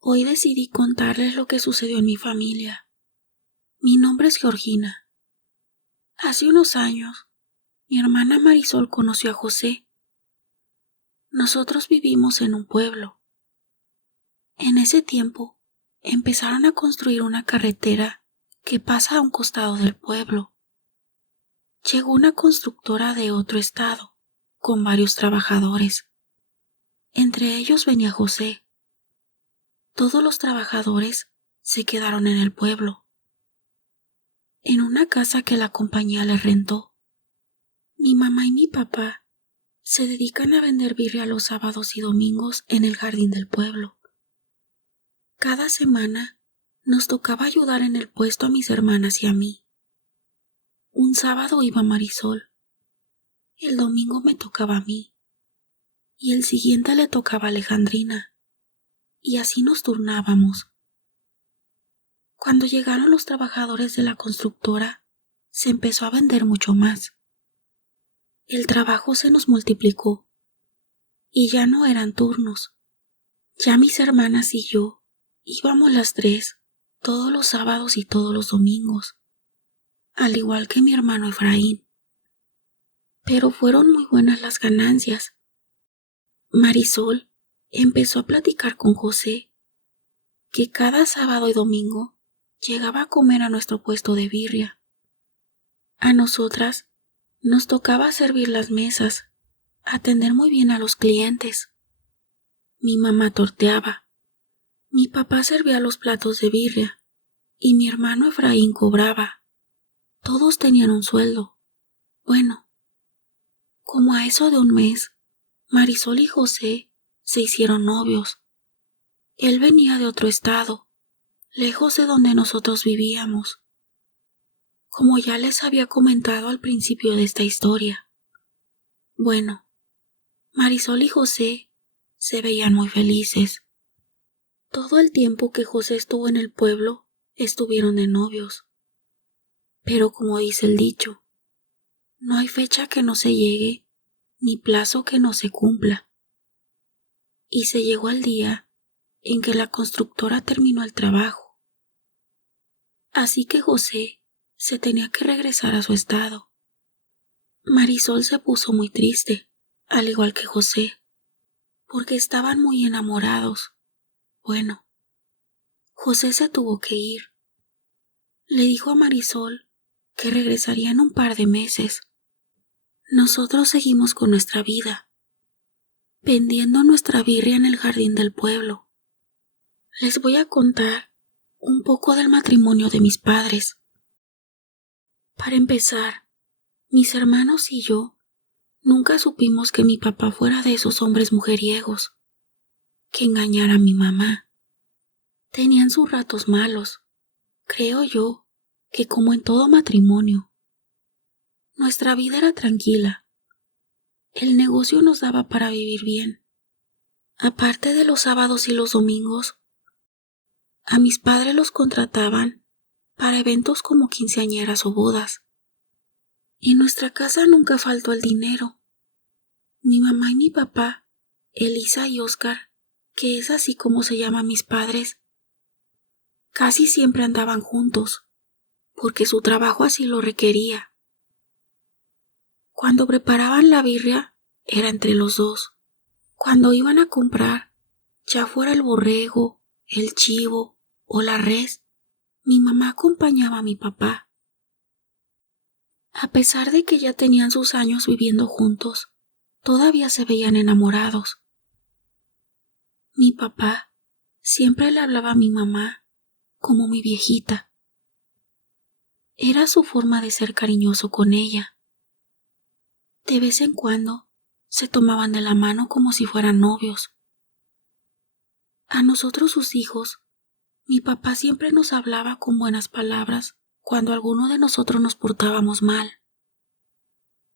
Hoy decidí contarles lo que sucedió en mi familia. Mi nombre es Georgina. Hace unos años, mi hermana Marisol conoció a José. Nosotros vivimos en un pueblo. En ese tiempo, empezaron a construir una carretera que pasa a un costado del pueblo. Llegó una constructora de otro estado, con varios trabajadores. Entre ellos venía José. Todos los trabajadores se quedaron en el pueblo, en una casa que la compañía les rentó. Mi mamá y mi papá se dedican a vender birria los sábados y domingos en el jardín del pueblo. Cada semana nos tocaba ayudar en el puesto a mis hermanas y a mí. Un sábado iba Marisol, el domingo me tocaba a mí, y el siguiente le tocaba a Alejandrina, y así nos turnábamos. Cuando llegaron los trabajadores de la constructora, se empezó a vender mucho más. El trabajo se nos multiplicó, y ya no eran turnos. Ya mis hermanas y yo íbamos las tres todos los sábados y todos los domingos, al igual que mi hermano Efraín. Pero fueron muy buenas las ganancias. Marisol empezó a platicar con José, que cada sábado y domingo llegaba a comer a nuestro puesto de birria. A nosotras nos tocaba servir las mesas, atender muy bien a los clientes. Mi mamá torteaba, mi papá servía los platos de birria y mi hermano Efraín cobraba. Todos tenían un sueldo. Bueno, como a eso de un mes, Marisol y José se hicieron novios. Él venía de otro estado, lejos de donde nosotros vivíamos, como ya les había comentado al principio de esta historia. Bueno, Marisol y José se veían muy felices. Todo el tiempo que José estuvo en el pueblo, estuvieron de novios. Pero como dice el dicho, no hay fecha que no se llegue, ni plazo que no se cumpla. Y se llegó el día en que la constructora terminó el trabajo. Así que José se tenía que regresar a su estado. Marisol se puso muy triste, al igual que José, porque estaban muy enamorados. Bueno, José se tuvo que ir. Le dijo a Marisol que regresaría en un par de meses. Nosotros seguimos con nuestra vida, vendiendo nuestra birria en el jardín del pueblo. Les voy a contar un poco del matrimonio de mis padres. Para empezar, mis hermanos y yo nunca supimos que mi papá fuera de esos hombres mujeriegos, que engañara a mi mamá. Tenían sus ratos malos, creo yo, que como en todo matrimonio. Nuestra vida era tranquila. El negocio nos daba para vivir bien. Aparte de los sábados y los domingos, a mis padres los contrataban para eventos como quinceañeras o bodas. En nuestra casa nunca faltó el dinero. Mi mamá y mi papá, Elisa y Oscar, que es así como se llaman mis padres, casi siempre andaban juntos, porque su trabajo así lo requería. Cuando preparaban la birria, era entre los dos. Cuando iban a comprar, ya fuera el borrego, el chivo o la res, mi mamá acompañaba a mi papá. A pesar de que ya tenían sus años viviendo juntos, todavía se veían enamorados. Mi papá siempre le hablaba a mi mamá como mi viejita. Era su forma de ser cariñoso con ella. De vez en cuando se tomaban de la mano como si fueran novios. A nosotros sus hijos, mi papá siempre nos hablaba con buenas palabras cuando alguno de nosotros nos portábamos mal.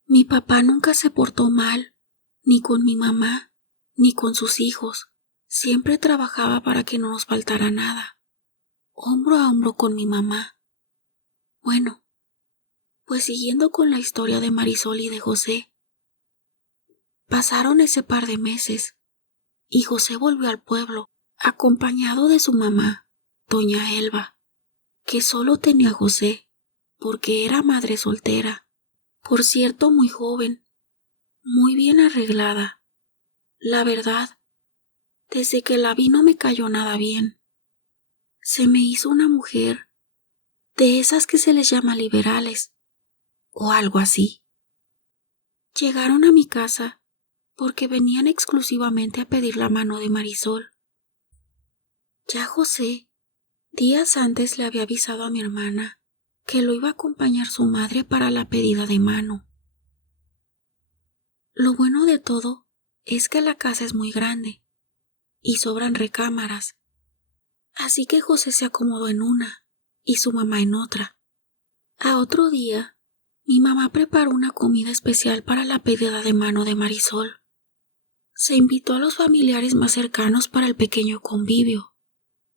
Mi papá nunca se portó mal, ni con mi mamá, ni con sus hijos. Siempre trabajaba para que no nos faltara nada, hombro a hombro con mi mamá. Bueno, pues siguiendo con la historia de Marisol y de José, pasaron ese par de meses y José volvió al pueblo acompañado de su mamá, doña Elba, que solo tenía a José, porque era madre soltera, por cierto muy joven, muy bien arreglada. La verdad, desde que la vi no me cayó nada bien. Se me hizo una mujer de esas que se les llama liberales, o algo así. Llegaron a mi casa porque venían exclusivamente a pedir la mano de Marisol. Ya José, días antes le había avisado a mi hermana que lo iba a acompañar su madre para la pedida de mano. Lo bueno de todo es que la casa es muy grande y sobran recámaras, así que José se acomodó en una y su mamá en otra. A otro día, mi mamá preparó una comida especial para la pedida de mano de Marisol. Se invitó a los familiares más cercanos para el pequeño convivio.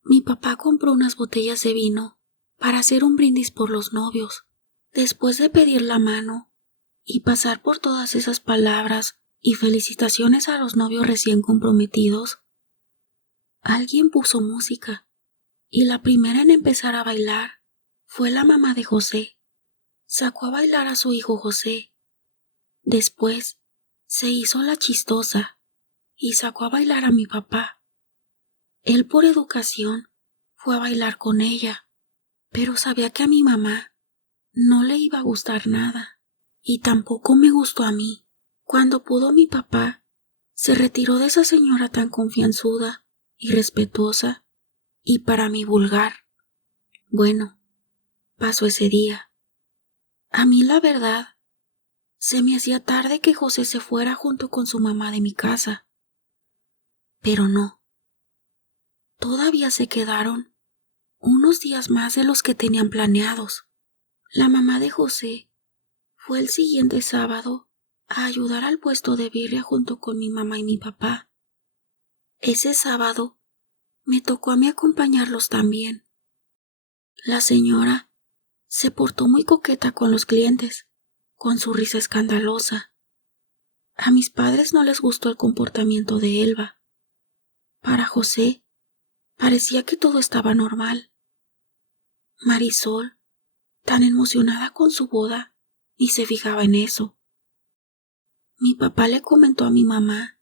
Mi papá compró unas botellas de vino para hacer un brindis por los novios. Después de pedir la mano y pasar por todas esas palabras y felicitaciones a los novios recién comprometidos, alguien puso música y la primera en empezar a bailar fue la mamá de José. Sacó a bailar a su hijo José. Después se hizo la chistosa y sacó a bailar a mi papá. Él por educación fue a bailar con ella, pero sabía que a mi mamá no le iba a gustar nada y tampoco me gustó a mí. Cuando pudo mi papá, se retiró de esa señora tan confianzuda y respetuosa y para mí vulgar. Bueno, pasó ese día. A mí la verdad, se me hacía tarde que José se fuera junto con su mamá de mi casa. Pero no. Todavía se quedaron unos días más de los que tenían planeados. La mamá de José fue el siguiente sábado a ayudar al puesto de birria junto con mi mamá y mi papá. Ese sábado me tocó a mí acompañarlos también. La señora se portó muy coqueta con los clientes, con su risa escandalosa. A mis padres no les gustó el comportamiento de Elba. Para José, parecía que todo estaba normal. Marisol, tan emocionada con su boda, ni se fijaba en eso. Mi papá le comentó a mi mamá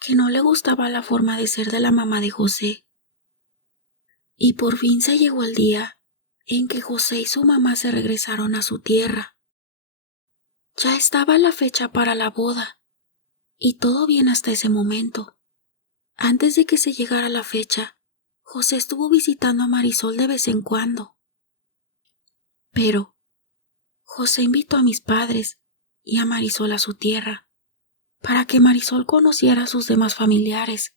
que no le gustaba la forma de ser de la mamá de José. Y por fin se llegó el día en que José y su mamá se regresaron a su tierra. Ya estaba la fecha para la boda, y todo bien hasta ese momento. Antes de que se llegara la fecha, José estuvo visitando a Marisol de vez en cuando. Pero José invitó a mis padres y a Marisol a su tierra, para que Marisol conociera a sus demás familiares,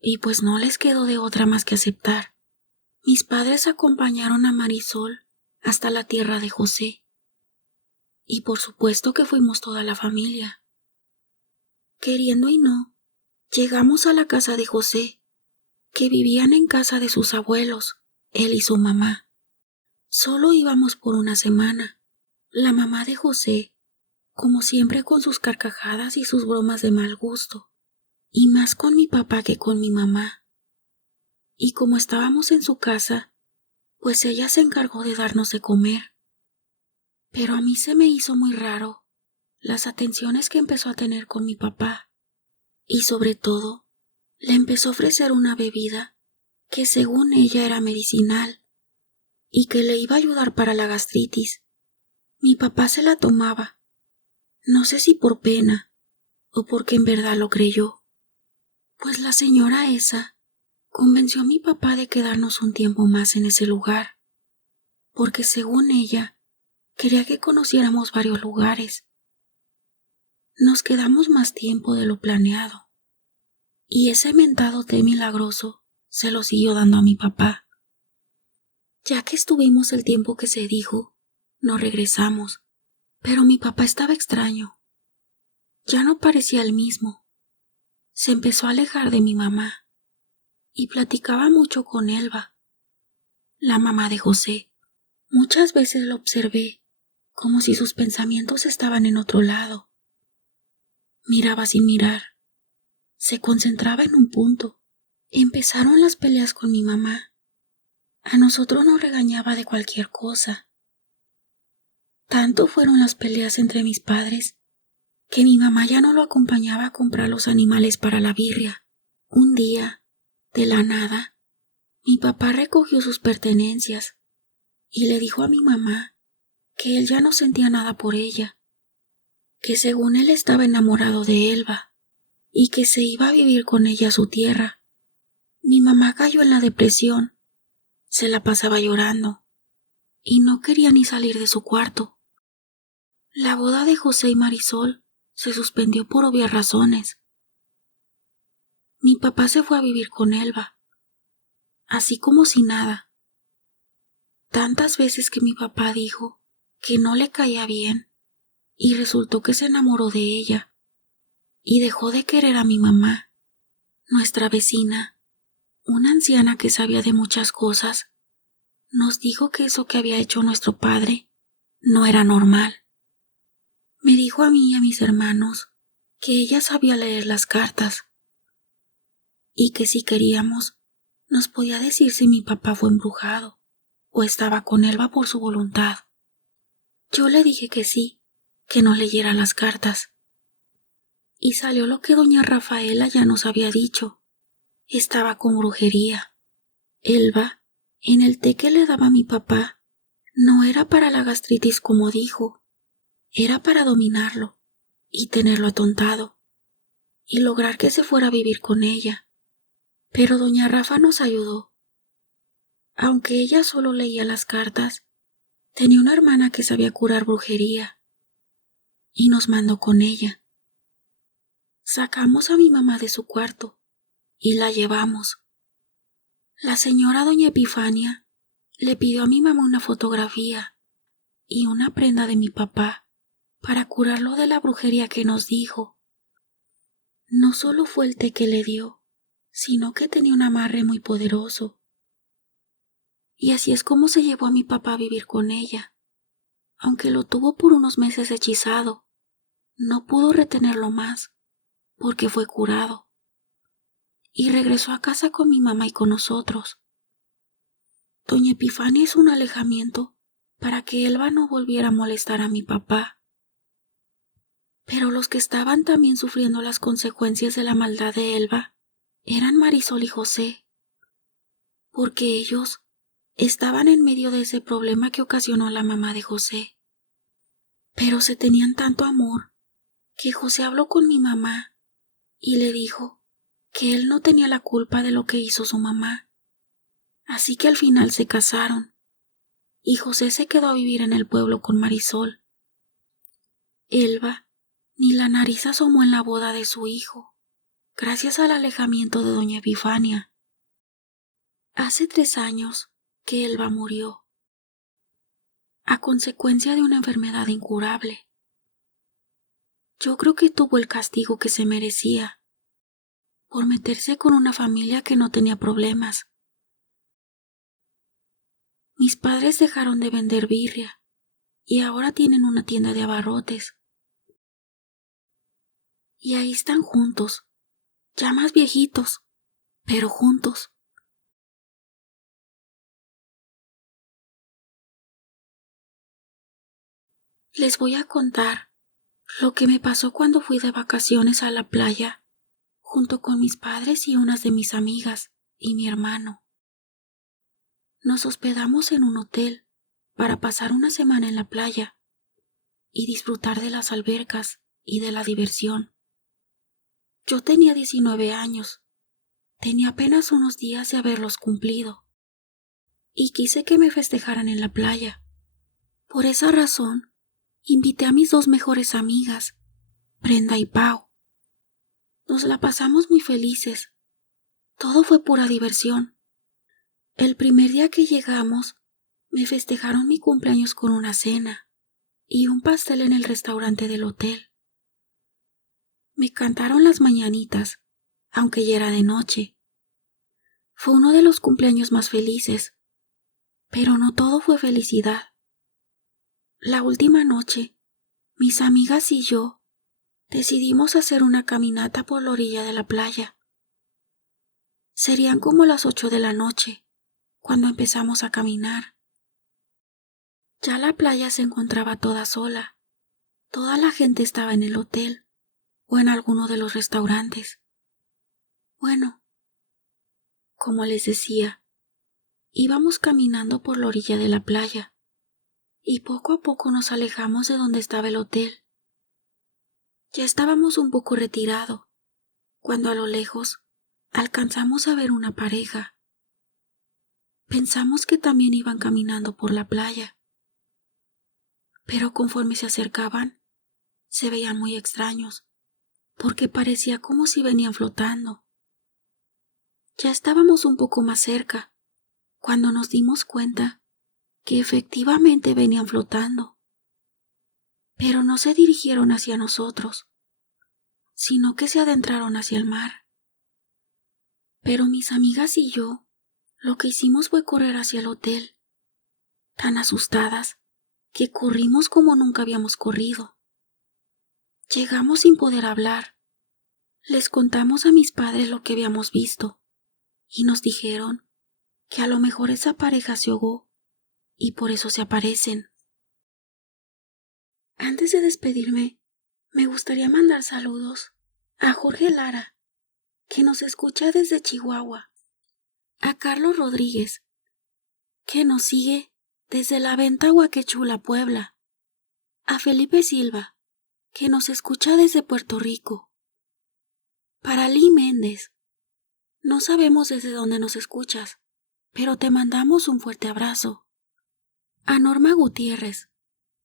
y pues no les quedó de otra más que aceptar. Mis padres acompañaron a Marisol hasta la tierra de José, y por supuesto que fuimos toda la familia. Queriendo y no, llegamos a la casa de José, que vivían en casa de sus abuelos, él y su mamá. Solo íbamos por una semana. La mamá de José, como siempre con sus carcajadas y sus bromas de mal gusto, y más con mi papá que con mi mamá. Y como estábamos en su casa, pues ella se encargó de darnos de comer. Pero a mí se me hizo muy raro las atenciones que empezó a tener con mi papá, y sobre todo, le empezó a ofrecer una bebida que según ella era medicinal y que le iba a ayudar para la gastritis. Mi papá se la tomaba, no sé si por pena o porque en verdad lo creyó, pues la señora esa convenció a mi papá de quedarnos un tiempo más en ese lugar, porque según ella quería que conociéramos varios lugares. Nos quedamos más tiempo de lo planeado, y ese mentado té milagroso se lo siguió dando a mi papá. Ya que estuvimos el tiempo que se dijo, nos regresamos, pero mi papá estaba extraño. Ya no parecía el mismo. Se empezó a alejar de mi mamá y platicaba mucho con Elba, la mamá de José. Muchas veces lo observé, como si sus pensamientos estaban en otro lado. Miraba sin mirar. Se concentraba en un punto Empezaron las peleas con mi mamá. A nosotros nos regañaba de cualquier cosa. Tanto fueron las peleas entre mis padres que mi mamá ya no lo acompañaba a comprar los animales para la birria. Un día, de la nada, mi papá recogió sus pertenencias y le dijo a mi mamá que él ya no sentía nada por ella, que según él estaba enamorado de Elba y que se iba a vivir con ella a su tierra. Mi mamá cayó en la depresión, se la pasaba llorando y no quería ni salir de su cuarto. La boda de José y Marisol se suspendió por obvias razones. Mi papá se fue a vivir con Elba, así como si nada. Tantas veces que mi papá dijo que no le caía bien y resultó que se enamoró de ella y dejó de querer a mi mamá. Nuestra vecina, una anciana que sabía de muchas cosas, nos dijo que eso que había hecho nuestro padre no era normal. Me dijo a mí y a mis hermanos que ella sabía leer las cartas y que si queríamos nos podía decir si mi papá fue embrujado o estaba con Elba por su voluntad. Yo le dije que sí, que nos leyera las cartas. Y salió lo que doña Rafaela ya nos había dicho. Estaba con brujería. Elba, en el té que le daba mi papá, no era para la gastritis como dijo, era para dominarlo y tenerlo atontado y lograr que se fuera a vivir con ella. Pero doña Rafa nos ayudó. Aunque ella solo leía las cartas, tenía una hermana que sabía curar brujería y nos mandó con ella. Sacamos a mi mamá de su cuarto y la llevamos. La señora doña Epifania le pidió a mi mamá una fotografía y una prenda de mi papá para curarlo de la brujería que nos dijo. No solo fue el té que le dio, sino que tenía un amarre muy poderoso. Y así es como se llevó a mi papá a vivir con ella. Aunque lo tuvo por unos meses hechizado, no pudo retenerlo más, porque fue curado. Y regresó a casa con mi mamá y con nosotros. Doña Epifania hizo un alejamiento para que Elba no volviera a molestar a mi papá. Pero los que estaban también sufriendo las consecuencias de la maldad de Elba eran Marisol y José, porque ellos estaban en medio de ese problema que ocasionó la mamá de José. Pero se tenían tanto amor que José habló con mi mamá y le dijo que él no tenía la culpa de lo que hizo su mamá. Así que al final se casaron y José se quedó a vivir en el pueblo con Marisol. Elba ni la nariz asomó en la boda de su hijo, gracias al alejamiento de doña Epifania. Hace 3 años que Elba murió, a consecuencia de una enfermedad incurable. Yo creo que tuvo el castigo que se merecía, por meterse con una familia que no tenía problemas. Mis padres dejaron de vender birria y ahora tienen una tienda de abarrotes. Y ahí están juntos, ya más viejitos, pero juntos. Les voy a contar lo que me pasó cuando fui de vacaciones a la playa, junto con mis padres y unas de mis amigas y mi hermano. Nos hospedamos en un hotel para pasar una semana en la playa y disfrutar de las albercas y de la diversión. Yo tenía 19 años, tenía apenas unos días de haberlos cumplido, y quise que me festejaran en la playa. Por esa razón, invité a mis 2 mejores amigas, Brenda y Pau. Nos la pasamos muy felices. Todo fue pura diversión. El primer día que llegamos, me festejaron mi cumpleaños con una cena y un pastel en el restaurante del hotel. Me cantaron las mañanitas, aunque ya era de noche. Fue uno de los cumpleaños más felices, pero no todo fue felicidad. La última noche, mis amigas y yo decidimos hacer una caminata por la orilla de la playa. Serían como las 8 de la noche cuando empezamos a caminar. Ya la playa se encontraba toda sola. Toda la gente estaba en el hotel o en alguno de los restaurantes. Bueno, como les decía, íbamos caminando por la orilla de la playa y poco a poco nos alejamos de donde estaba el hotel. Ya estábamos un poco retirados cuando a lo lejos alcanzamos a ver una pareja. Pensamos que también iban caminando por la playa, pero conforme se acercaban, se veían muy extraños, porque parecía como si venían flotando. Ya estábamos un poco más cerca, cuando nos dimos cuenta que efectivamente venían flotando, pero no se dirigieron hacia nosotros, sino que se adentraron hacia el mar. Pero mis amigas y yo, lo que hicimos fue correr hacia el hotel, tan asustadas que corrimos como nunca habíamos corrido. Llegamos sin poder hablar. Les contamos a mis padres lo que habíamos visto y nos dijeron que a lo mejor esa pareja se ahogó y por eso se aparecen. Antes de despedirme, me gustaría mandar saludos a Jorge Lara, que nos escucha desde Chihuahua, a Carlos Rodríguez, que nos sigue desde la Venta Huaquechula, Puebla, a Felipe Silva, que nos escucha desde Puerto Rico, para Lee Méndez. No sabemos desde dónde nos escuchas, pero te mandamos un fuerte abrazo. A Norma Gutiérrez,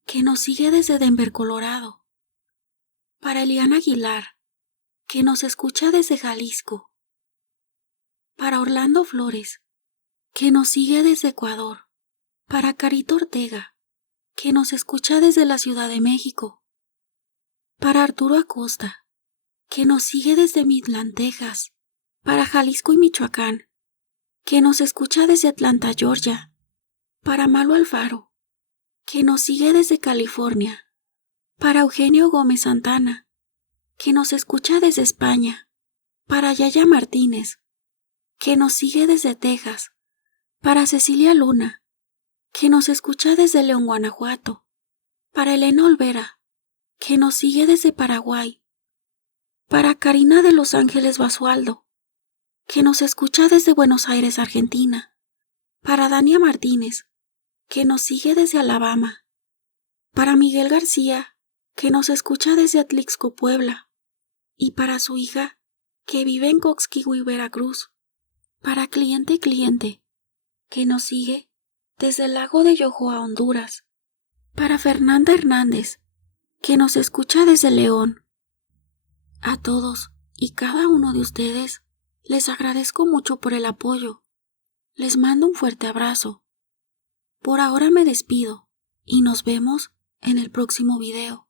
que nos sigue desde Denver, Colorado. Para Eliana Aguilar, que nos escucha desde Jalisco. Para Orlando Flores, que nos sigue desde Ecuador. Para Carito Ortega, que nos escucha desde la Ciudad de México. Para Arturo Acosta, que nos sigue desde Midland, Texas. Para Jalisco y Michoacán, que nos escucha desde Atlanta, Georgia. Para Malo Alfaro, que nos sigue desde California. Para Eugenio Gómez Santana, que nos escucha desde España. Para Yaya Martínez, que nos sigue desde Texas. Para Cecilia Luna, que nos escucha desde León, Guanajuato. Para Elena Olvera, que nos sigue desde Paraguay. Para Karina de Los Ángeles Basualdo, que nos escucha desde Buenos Aires, Argentina. Para Dania Martínez, que nos sigue desde Alabama. Para Miguel García, que nos escucha desde Atlixco, Puebla. Y para su hija, que vive en Coxquihui, Veracruz. Para Cliente, que nos sigue desde el lago de Yojoa, Honduras. Para Fernanda Hernández, que nos escucha desde León. A todos y cada uno de ustedes, les agradezco mucho por el apoyo. Les mando un fuerte abrazo. Por ahora me despido y nos vemos en el próximo video.